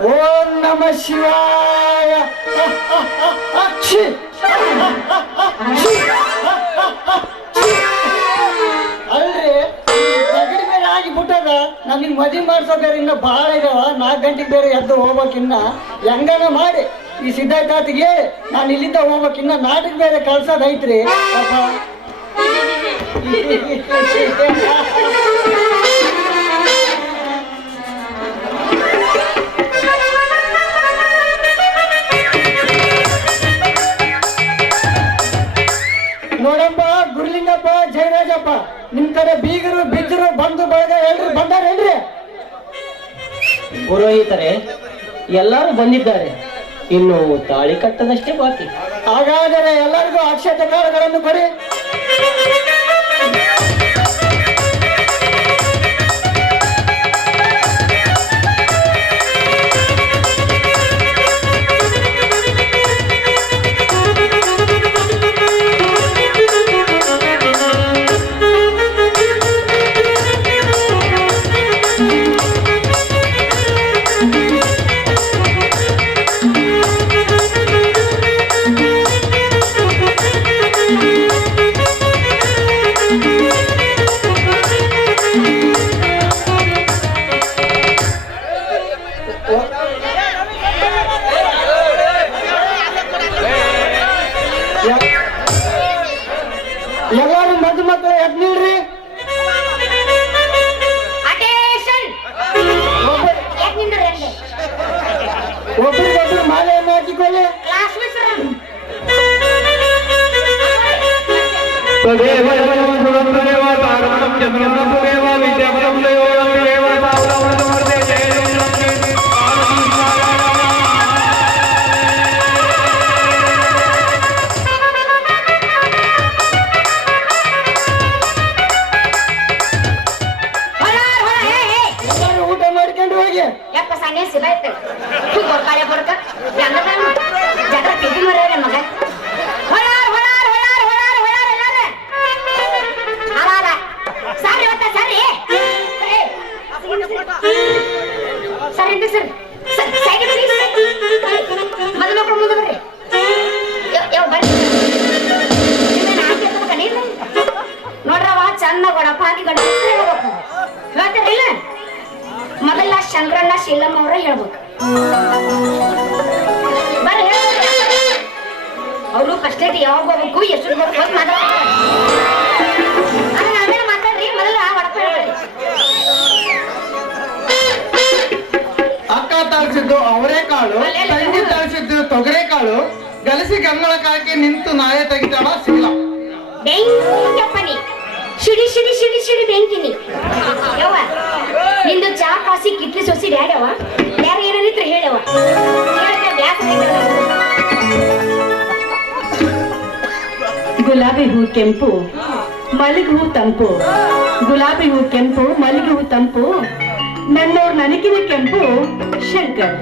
ಓಂ ನಮ ಶಿವಾಯ! ಛೀ! ಅಲ್ರಿ ತಗಡಿ ಮೇಲೆ ಆಗಿಬಿಟ್ಟದ ನನಗೆ ಮದುವೆ ಮಾಡ್ಸೋದಾರ ಇನ್ನ ಭಾಳ ಇದಾವ. ನಾಲ್ಕು ಗಂಟೆಗೆ ಬೇರೆ ಎದ್ದು ಹೋಗ್ಬೇಕಿನ್ನ. ಹೆಂಗನ ಮಾಡಿ. ಈ ಸಿದ್ಧಾರ್ಥಿಗೆ ನಾನು ಇಲ್ಲಿಂದ ಹೋಗ್ಬೇಕಿನ್ನ. ನಾಟಕ ಬೇರೆ ಕಳ್ಸೋದೈತ್ರಿ ನಿಮ್ ಕಡೆ ಬೀಗರು ಬಿದ್ದರು ಬಂದು ಬಳಗ ಬಂದಾರ ಹೇಳ್ರಿ ಪುರೋಹಿತರೆ ಎಲ್ಲರೂ ಬಂದಿದ್ದಾರೆ. ಇನ್ನು ತಾಳಿ ಕಟ್ಟದಷ್ಟೇ ಬಾಕಿ. ಹಾಗಾದರೆ ಎಲ್ಲರಿಗೂ ಅಕ್ಷತೆ ಕೊಡಿ. எப்ப சனே சிவாயத்து தூக்கி ஒரு காலையை போட்டு ಶಂಕರಣ್ಣ ಶೀಲಮ್ಮ ಅವರ ಹೇಳ್ಬೇಕು. ಬರ್ರಿ ಅವರು ಫಸ್ಟ್ ಯಾವಾಗ ಹೋಗ್ಬೇಕು ಎಷ್ಟು ಬರ್ಬೇಕು ಅಂತ ಮಾತಾಡ್ತಾರೆ ಆಮೇಲೆ ಮಾತಾಡ್ರಿ? ಮೊದಲ ಒಡಪ ಅಕ್ಕ ತಳಿಸಿದ್ದು ಅವರೆಕಾಳು ತಂಗಿ ತೊಗರೆ ಕಾಳು ಗಲಸಿ ಗಂಗಳಕ್ಕಾಗಿ ನಿಂತು ನಾಯ ತೆಗಿತಾಳ ಸಿಗ್ಲ ಬೆಂಕಪ್ಪನಿ ಶಿಡಿ ಶಿಡಿ ಶಿಡಿ ಶಿಡಿ ಬೆಂಕಿನಿ ಯವ್ವ ನಿಂದು ಚಾ ಕಾಸಿ ಕಿಟ್ಲಿ ಸೊಸಿ ಡ್ಯಾಡವ ಯಾರು ಏನಿತ್ರ ಹೇಳವ. ಗುಲಾಬಿ ಹೂ ಕೆಂಪು ಮಲ್ಲಿಗೆ ಹೂ ತಂಪು. ಗುಲಾಬಿ ಹೂ ಕೆಂಪು ಮಲ್ಲಿಗೆ ಹೂ ತಂಪು. ನನ್ನೋರ್ ನನಗಿನ ಕೆಂಪು Shankar.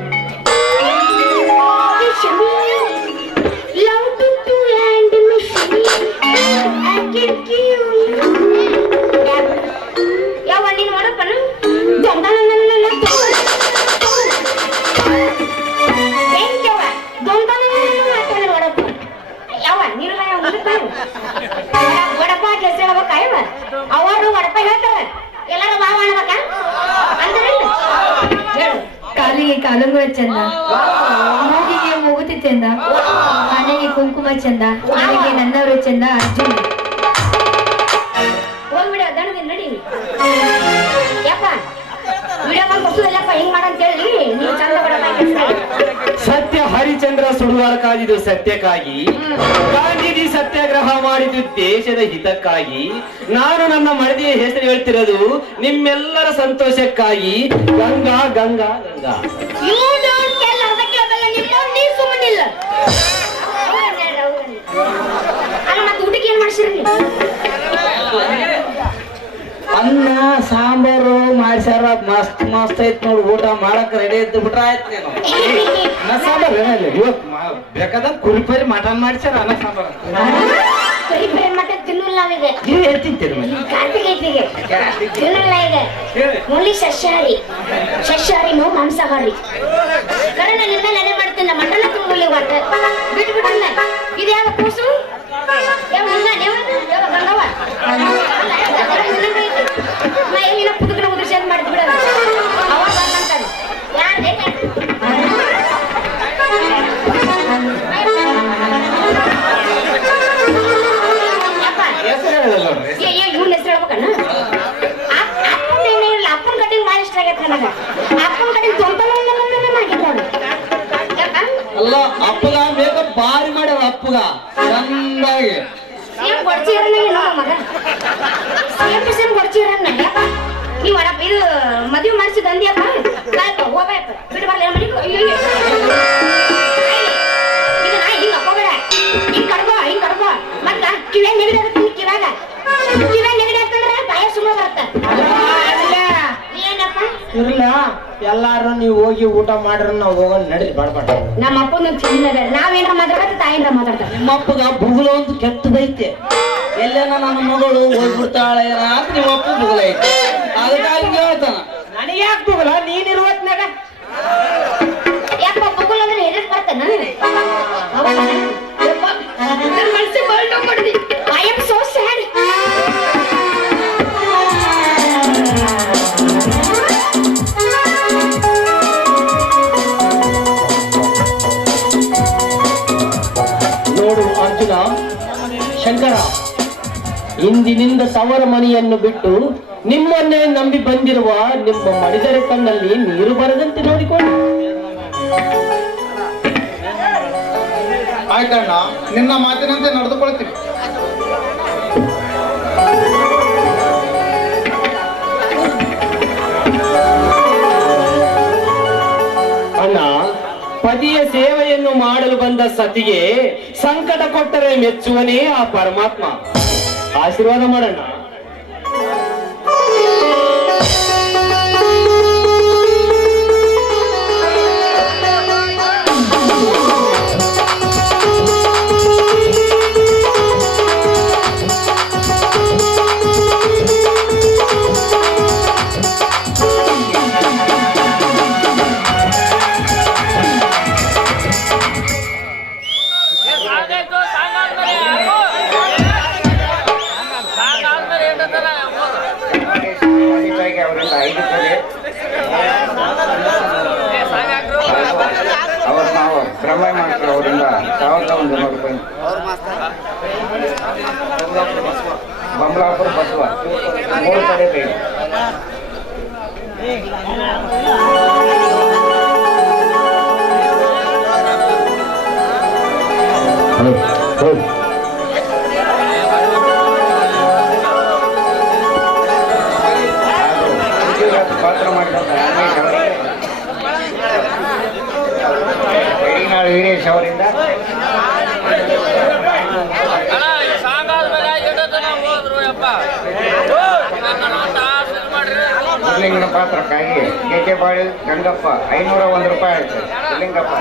Love to to land machine. I can ಅವರು ವಡಪ್ಪ ಹೇಳ್ತಾರ ಎಲ್ಲರೂ ಬಾ ಮಾಡ್ಬೇಕ ಕಾಲಿಗೆ ಕಾಲುಂಗುವ ಚಂದ. ಮೂಗಿಗೆ ಮೂಗುತಿ ಚಂದ. ಹಣೆಗೆ ಕುಂಕುಮ ಚಂದ. ನನಗೆ ನನ್ನವರು ಚಂದ ಅರ್ಜುನ್. ಹೋಗ್ಬಿಡ ದಣವಿ ನಡಿ. ಯಪ್ಪ ವಿಡಿಯೋ ಕಾಲ್ ಕೊಡ್ಸೋದಿಲ್ಲಪ್ಪ ಹಿಂಗ್ ಮಾಡಂತ ಹೇಳಿ. ನೀವು ಚಂದ ಸತ್ಯ ಸುಡುಗಾರ ಸತ್ಯಕ್ಕಾಗಿ. ಗಾಂಧೀಜಿ ಸತ್ಯಾಗ್ರಹ ಮಾಡಿದ್ದು ದೇಶದ ಹಿತಕ್ಕಾಗಿ. ನಾನು ನನ್ನ ಮಡದಿಯ ಹೆಸರು ಹೇಳ್ತಿರೋದು ನಿಮ್ಮೆಲ್ಲರ ಸಂತೋಷಕ್ಕಾಗಿ. ಗಂಗಾ ಗಂಗಾ ಗಂಗಾ. ಊಟಕ್ಕೆ ಏನ್ ಮಾಡ್ಸಿರಿ ಅನ್ನ ಸಾಂಬಾರು ಮಾಡ್ಸ್ಯಾರ ಮಸ್ತ್ ಮಸ್ತ್ ಐತ್ ನೋಡಿ ಊಟ ಮಾಡಕ್ ರೆಡಿ ಇದ್ದು ಬಿಟ್ರ ಆಯ್ತು ನೀನು. ಅನ್ನ ಸಾಂಬಾರ್ ಇವತ್ತು ಬೇಕಾದಂಗ ಕುರಿಪರಿ ಮಟನ್ ಮಾಡ್ಸ್ಯಾರ ಅನ್ನ ಸಾಂಬಾರು ತಿನ್ನಲ್ಲ ನೀವು ತಿನ್ನಲ್ಲ ಈಗ ಓನ್ಲಿ ಸಸ್ಯಾಹಾರಿ ಮಾಂಸಾಹಾರಿ. ಮಟನ್ ನಾನು ಮಾಡ್ತೀನಿ ನಮ್ಮ ಮಂಡಲ ತುಂಬಲಿ ಬಿಟ್ಬಿಟ್ಟ ಇದು ಯಾವ ಕೂಸು? ಇವ್ನ ಹೆಸರು ಹೇಳ್ಬೇಕಣ್ಣ? ಅಪ್ಪನ ಕಟಿಂಗ್ ಭಾಳ ಇಷ್ಟ ಆಗೈತೆ ನನಗೆ. ಅಪ್ಪನ ಕಟಿಂಗ್ ತೊಂಬಲ್ಲ ಯಾಕ ಅಲ್ಲ ಅಪ್ಪಗ ಮೇಕಪ್ ಬಾರಿ ಮಾಡ್ಯಾವ ಅಪ್ಪಗ. ಚಂದಾಗಿ. ಸೇಮ್ ಕೊಡ್ಚಿರನ್ನ ಏನೋ ಮಗ. ಸೇಮ್ ಸೇಮ್ ಯಾಕ ನೀವು ಅಡಪ್ಪ ಇದು ಮದುವೆ ಮಾಡಿಸಿದ ಅಂದಿಯಪ್ಪ ಸಾಯ್ಪ ಹೋಗ್ಬೇಕ ಬಿಟ್ಟು ಬರ್ಲಿ ಮನೆ ಅಯ್ಯೋ ಎಲ್ಲಾರು ನೀವು ಹೋಗಿ ಊಟ ಮಾಡ್ರ ನಾವು ಹೋಗೋಣ ನಡೀರಿ ಬಾಡ್ಬಾಡ ನಮ್ಮ ಅಪ್ಪನ ಚಿನ್ನದ ನಾವೇನ್ರ ಮಾತಾಡ್ತಾರೆ ತಾಯಿನ್ರ ಮಾತಾಡ್ತಾರೆ ನಿಮ್ಮ ಅಪ್ಪಗ ಬುಗುಲ ಒಂದು ಕೆಟ್ಟದೈತೆ. ಎಲ್ಲೇನ ನನ್ನ ಮಗಳು ಹೋಗ್ಬಿಡ್ತಾಳೆ ಅಂತ ನಿಮ್ಮ ಅಪ್ಪ ಬುಗುಲ ಐತೆ. ಅದಕ್ಕಾಗಿ ಹೇಳ್ತಾನ ನನಗೆ ಯಾಕೆ ಬುಗುಲ ನೀನ್ ಇರುವತ್ನಾಗ? ಯಾಕ ಬುಗುಲ್ ಅಂದ್ರೆ ಎದಕ್ ಬರ್ತಾನ? ಮನಸ್ಸು ಐ ಆಮ್ ಸೋ ಸ್ಯಾಡ್ ಇಂದಿನಿಂದ ಸವರ ಮನೆಯನ್ನು ಬಿಟ್ಟು ನಿಮ್ಮನ್ನೇ ನಂಬಿ ಬಂದಿರುವ ನಿಮ್ಮ ಮಡಿದರೆ ಕಣ್ಣಲ್ಲಿ ನೀರು ಬರದಂತೆ ನೋಡಿಕೊಂಡು. ಆಯ್ತಣ್ಣ ನಿನ್ನ ಮಾತಿನಂತೆ ನಡೆದುಕೊಳ್ತೀವಿ. ಅಣ್ಣ ಪತಿಯ ಸೇವೆಯನ್ನು ಮಾಡಲು ಬಂದ ಸತಿಗೆ ಸಂಕಟ ಕೊಟ್ಟರೆ ಮೆಚ್ಚುವನೇ ಆ ಪರಮಾತ್ಮ. ಆಶೀರ್ವಾದ ಮಾಡೋಣ. ಅವರಿಂದ ಸಾವಿರದ ಒಂದು ನೂರು ರೂಪಾಯಿ ಬಮಲಾಪುರ ಬಸವ ಮೂರು ಕಡೆ ಬೇಕು ಮುರ್ಲಿಂಗನ ಪಾತ್ರಕ್ಕಾಗಿ ಕೆ ಕೆ ಬಾಳಿ ಗಂಗಪ್ಪ ಐನೂರ ಒಂದು ರೂಪಾಯಿ ಆಯ್ತು. ಮುರ್ಲಿಂಗಪ್ಪ